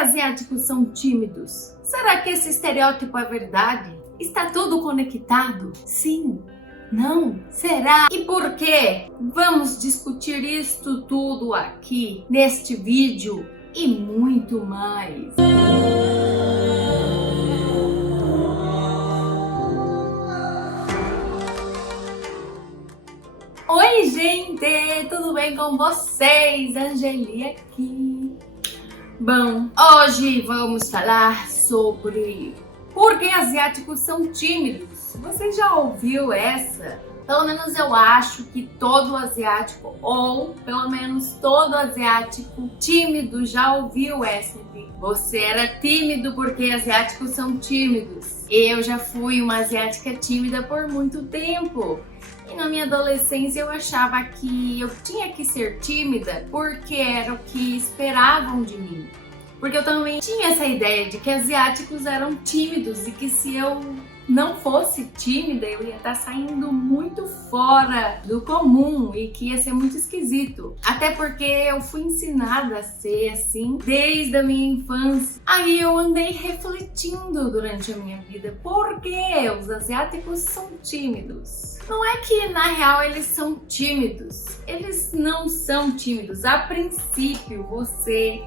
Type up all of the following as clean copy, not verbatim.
asiáticos são tímidos? Será que esse estereótipo é verdade? Está tudo conectado? Sim? Não? Será? E por quê? Vamos discutir isto tudo aqui neste vídeo e muito mais. Oi, gente! Tudo bem com vocês? Angeli aqui. Bom, hoje vamos falar sobre por que asiáticos são tímidos. Você já ouviu essa? Pelo menos eu acho que todo asiático, ou pelo menos todo asiático tímido já ouviu essa. Você era tímido porque asiáticos são tímidos. Eu já fui uma asiática tímida por muito tempo. E na minha adolescência eu achava que eu tinha que ser tímida porque era o que esperavam de mim. Porque eu também tinha essa ideia de que asiáticos eram tímidos e que se eu não fosse tímida eu ia estar saindo muito fora do comum e que ia ser muito esquisito. Até porque eu fui ensinada a ser assim desde a minha infância. Aí eu andei refletindo durante a minha vida por que os asiáticos são tímidos. Não é que na real eles são tímidos, eles não são tímidos. A princípio você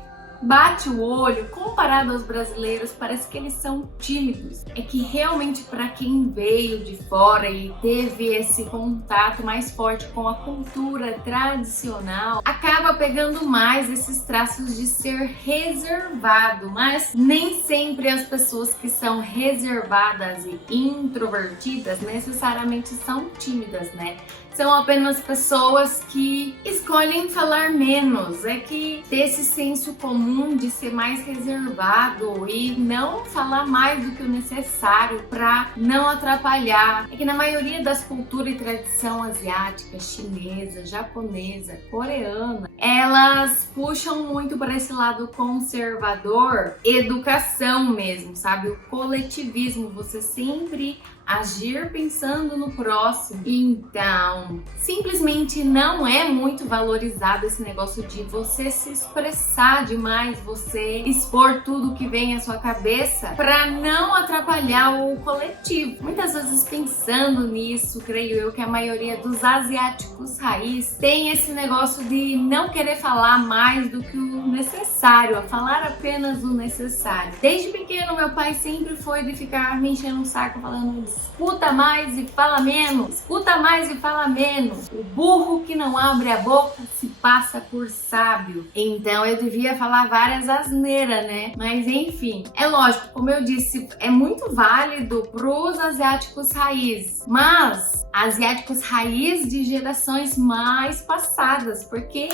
bate o olho, comparado aos brasileiros, parece que eles são tímidos. É que realmente para quem veio de fora e teve esse contato mais forte com a cultura tradicional, acaba pegando mais esses traços de ser reservado, mas nem sempre as pessoas que são reservadas e introvertidas necessariamente são tímidas, né? São apenas pessoas que escolhem falar menos. É que ter esse senso comum de ser mais reservado e não falar mais do que o necessário para não atrapalhar. É que na maioria das culturas e tradição asiática, chinesa, japonesa, coreana, elas puxam muito para esse lado conservador, educação mesmo, sabe? O coletivismo, você sempre agir pensando no próximo. Então, simplesmente não é muito valorizado esse negócio de você se expressar demais, você expor tudo que vem à sua cabeça para não atrapalhar o coletivo. Muitas vezes pensando nisso, creio eu que a maioria dos asiáticos raiz tem esse negócio de não querer falar mais do que o necessário, a falar apenas o necessário. Desde pequeno, meu pai sempre foi de ficar me enchendo um saco falando: escuta mais e fala menos, escuta mais e fala menos. O burro que não abre a boca se passa por sábio. Então eu devia falar várias asneiras, né? Mas enfim, é lógico, como eu disse, é muito válido pros asiáticos raiz, mas asiáticos raiz de gerações mais passadas, porque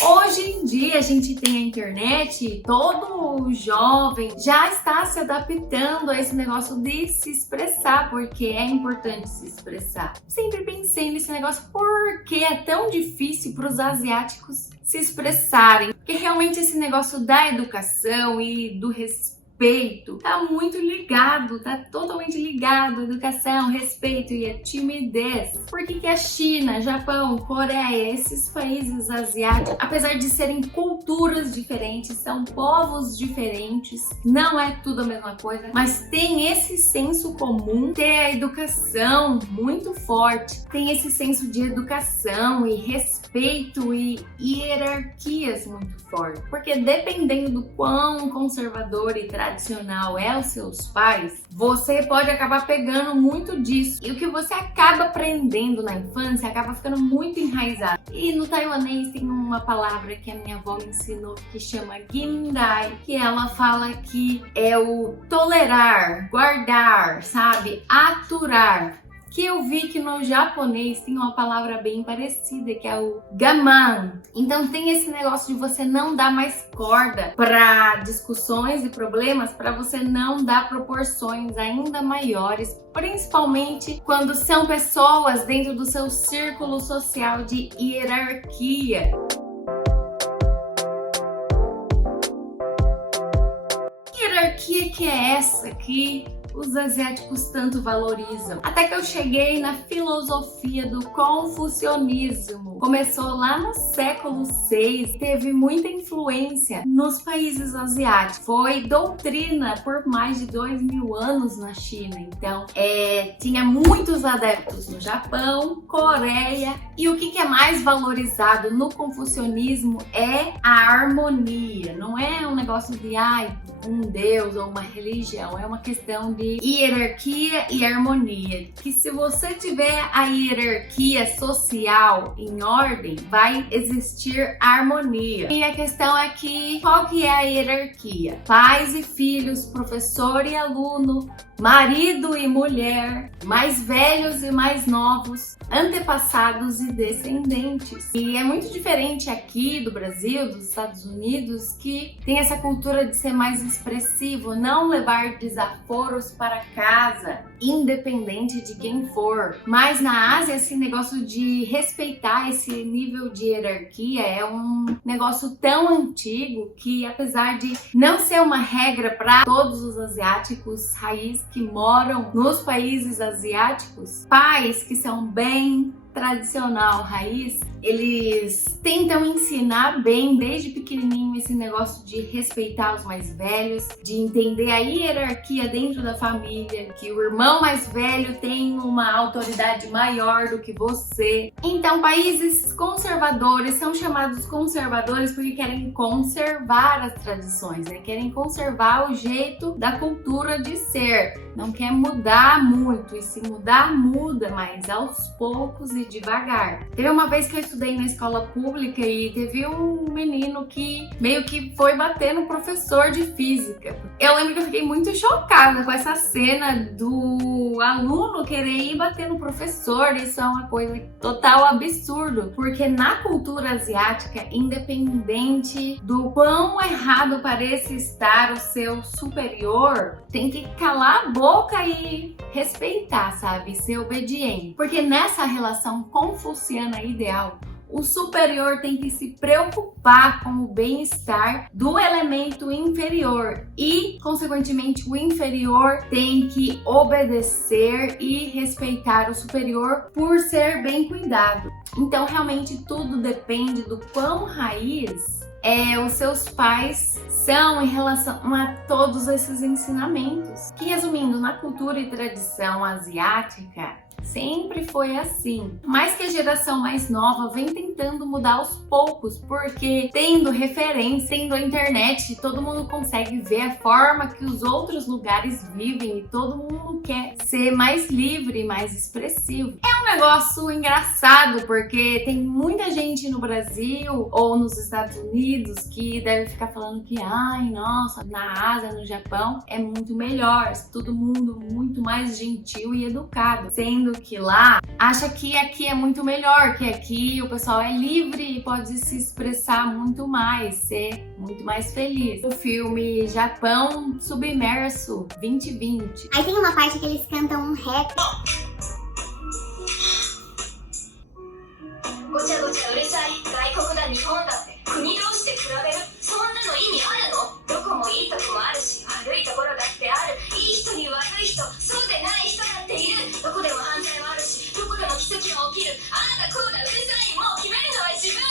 hoje em dia a gente tem a internet e todo jovem já está se adaptando a esse negócio de se expressar, porque é importante se expressar. Sempre pensei nesse negócio, por que é tão difícil para os asiáticos se expressarem? Porque realmente esse negócio da educação e do respeito tá muito ligado, tá totalmente ligado à educação, respeito e à timidez. Por que a China, Japão, Coreia, esses países asiáticos, apesar de serem culturas diferentes, são povos diferentes, não é tudo a mesma coisa, mas tem esse senso comum, ter a educação muito forte, tem esse senso de educação e respeito e hierarquias muito forte, porque dependendo do quão conservador e tradicional é os seus pais, você pode acabar pegando muito disso. E o que você acaba aprendendo na infância acaba ficando muito enraizado. E no taiwanês tem uma palavra que a minha avó me ensinou que chama gindai, que ela fala que é o tolerar, guardar, sabe? Aturar. Que eu vi que no japonês tem uma palavra bem parecida, que é o gaman. Então tem esse negócio de você não dar mais corda para discussões e problemas, para você não dar proporções ainda maiores, principalmente quando são pessoas dentro do seu círculo social de hierarquia. Que hierarquia que é essa que os asiáticos tanto valorizam. Até que eu cheguei na filosofia do confucionismo. Começou lá no século VI, teve muita influência nos países asiáticos. Foi doutrina por mais de 2000 anos na China. Então, tinha muitos adeptos no Japão, Coreia. E o que é mais valorizado no confucionismo é a harmonia. Não é um negócio de um deus ou uma religião, é uma questão de hierarquia e harmonia. Que se você tiver a hierarquia social em ordem, vai existir harmonia. E a questão é que, qual que é a hierarquia? Pais e filhos, professor e aluno, marido e mulher, mais velhos e mais novos, antepassados e descendentes. E é muito diferente aqui do Brasil, dos Estados Unidos, que tem essa cultura de ser mais expressivo, não levar desaforos para casa, independente de quem for. Mas na Ásia, esse negócio de respeitar esse nível de hierarquia é um negócio tão antigo que, apesar de não ser uma regra para todos os asiáticos raiz que moram nos países asiáticos, pais que são bem tradicional, raiz, eles tentam ensinar bem desde pequenininho esse negócio de respeitar os mais velhos, de entender a hierarquia dentro da família, que o irmão mais velho tem uma autoridade maior do que você. Então, países conservadores são chamados conservadores porque querem conservar as tradições, né? Querem conservar o jeito da cultura de ser. Não quer mudar muito, e se mudar, muda, mas aos poucos e devagar. Teve uma vez que eu estudei na escola pública e teve um menino que meio que foi bater no professor de física. Eu lembro que eu fiquei muito chocada com essa cena do aluno querer ir bater no professor. Isso é uma coisa total absurdo, porque na cultura asiática, independente do quão errado pareça estar o seu superior, tem que calar a boca e respeitar, sabe? Ser obediente. Porque nessa relação confuciana ideal, o superior tem que se preocupar com o bem-estar do elemento inferior e, consequentemente, o inferior tem que obedecer e respeitar o superior por ser bem cuidado. Então, realmente, tudo depende do quão raiz os seus pais são em relação a todos esses ensinamentos. Que, resumindo, na cultura e tradição asiática, sempre foi assim. Mas que a geração mais nova vem tentando mudar aos poucos, porque tendo referência, tendo a internet, todo mundo consegue ver a forma que os outros lugares vivem e todo mundo quer ser mais livre, mais expressivo. É um negócio engraçado, porque tem muita gente no Brasil ou nos Estados Unidos que deve ficar falando que, ai, nossa, na Ásia, no Japão, é muito melhor, todo mundo muito mais gentil e educado, sendo que lá acha que aqui é muito melhor, que aqui o pessoal é livre e pode se expressar muito mais, ser muito mais feliz. O filme Japão Submerso 2020. Aí tem uma parte que eles cantam um rap. ごちゃごちゃうるさい外国だ日本だって国同士で比べるそんなの意味あるのどこもいいとこもあるし悪いところだってあるいい人に悪い人そうでない人だっているどこでも犯罪はあるしどこでも奇跡が起きるあなたこうだうるさいもう決めるのは自分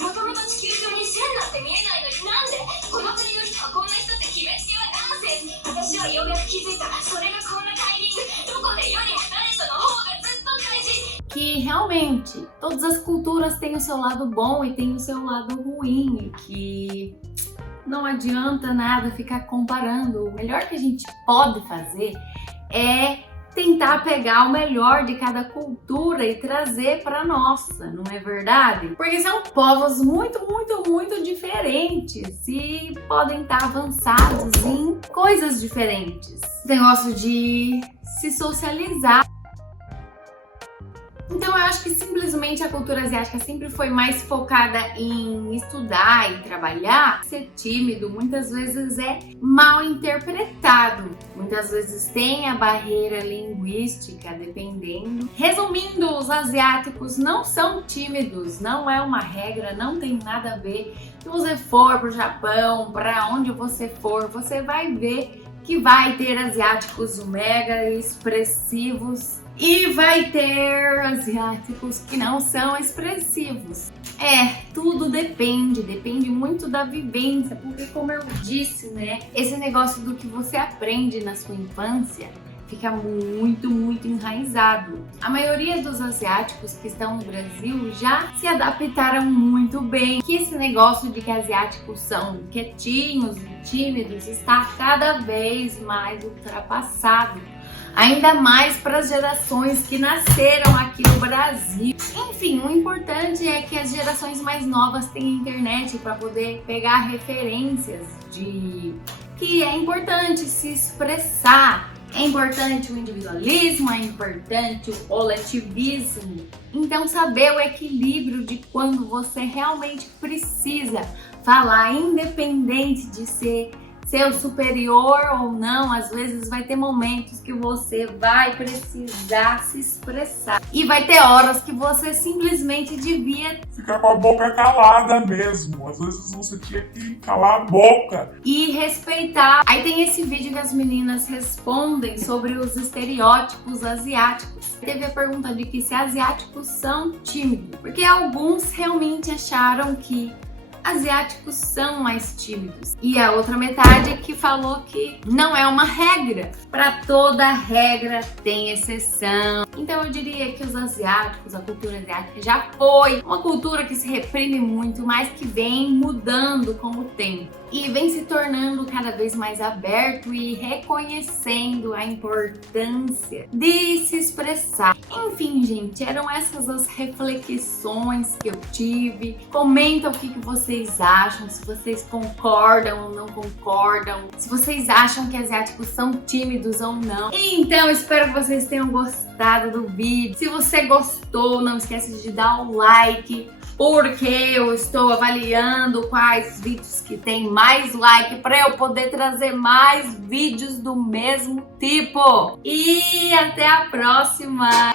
もともと地球上に線なんて見えないのになんでこの国の人はこんな人って決めつけはナンセンス私はようやく気づいたそれがこんなタイミングどこでよりも誰との方がずっと大事 Que realmente todas as culturas têm o seu lado bom e têm o seu lado ruim, que não adianta nada ficar comparando. O melhor que a gente pode fazer é tentar pegar o melhor de cada cultura e trazer para nossa, não é verdade? Porque são povos muito, muito, muito diferentes e podem estar avançados em coisas diferentes. O negócio de se socializar. Então eu acho que simplesmente a cultura asiática sempre foi mais focada em estudar e trabalhar. Ser tímido muitas vezes é mal interpretado, muitas vezes tem a barreira linguística, dependendo. Resumindo, os asiáticos não são tímidos, não é uma regra, não tem nada a ver. Se você for pro Japão, para onde você for, você vai ver que vai ter asiáticos mega expressivos e vai ter asiáticos que não são expressivos. Tudo depende muito da vivência, porque como eu disse, né, esse negócio do que você aprende na sua infância fica muito enraizado. A maioria dos asiáticos que estão no Brasil já se adaptaram muito bem. Que esse negócio de que asiáticos são quietinhos e tímidos está cada vez mais ultrapassado. Ainda mais para as gerações que nasceram aqui no Brasil. Enfim, o importante é que as gerações mais novas tenham internet para poder pegar referências de que é importante se expressar. É importante o individualismo, é importante o coletivismo. Então, saber o equilíbrio de quando você realmente precisa falar, independente de ser seu superior ou não, às vezes vai ter momentos que você vai precisar se expressar. E vai ter horas que você simplesmente devia ficar com a boca calada mesmo. Às vezes você tinha que calar a boca. E respeitar. Aí tem esse vídeo que as meninas respondem sobre os estereótipos asiáticos. Teve a pergunta de que se asiáticos são tímidos. Porque alguns realmente acharam que asiáticos são mais tímidos. E a outra metade que falou que não é uma regra. Para toda regra tem exceção. Então eu diria que os asiáticos, a cultura asiática já foi uma cultura que se reprime muito, mas que vem mudando com o tempo. E vem se tornando cada vez mais aberto e reconhecendo a importância de se expressar. Enfim, gente, eram essas as reflexões que eu tive. Comenta o que vocês acham, se vocês concordam ou não concordam, se vocês acham que asiáticos são tímidos ou não. Então, espero que vocês tenham gostado do vídeo. Se você gostou, não esquece de dar o like, porque eu estou avaliando quais vídeos que tem mais like para eu poder trazer mais vídeos do mesmo tipo. E até a próxima!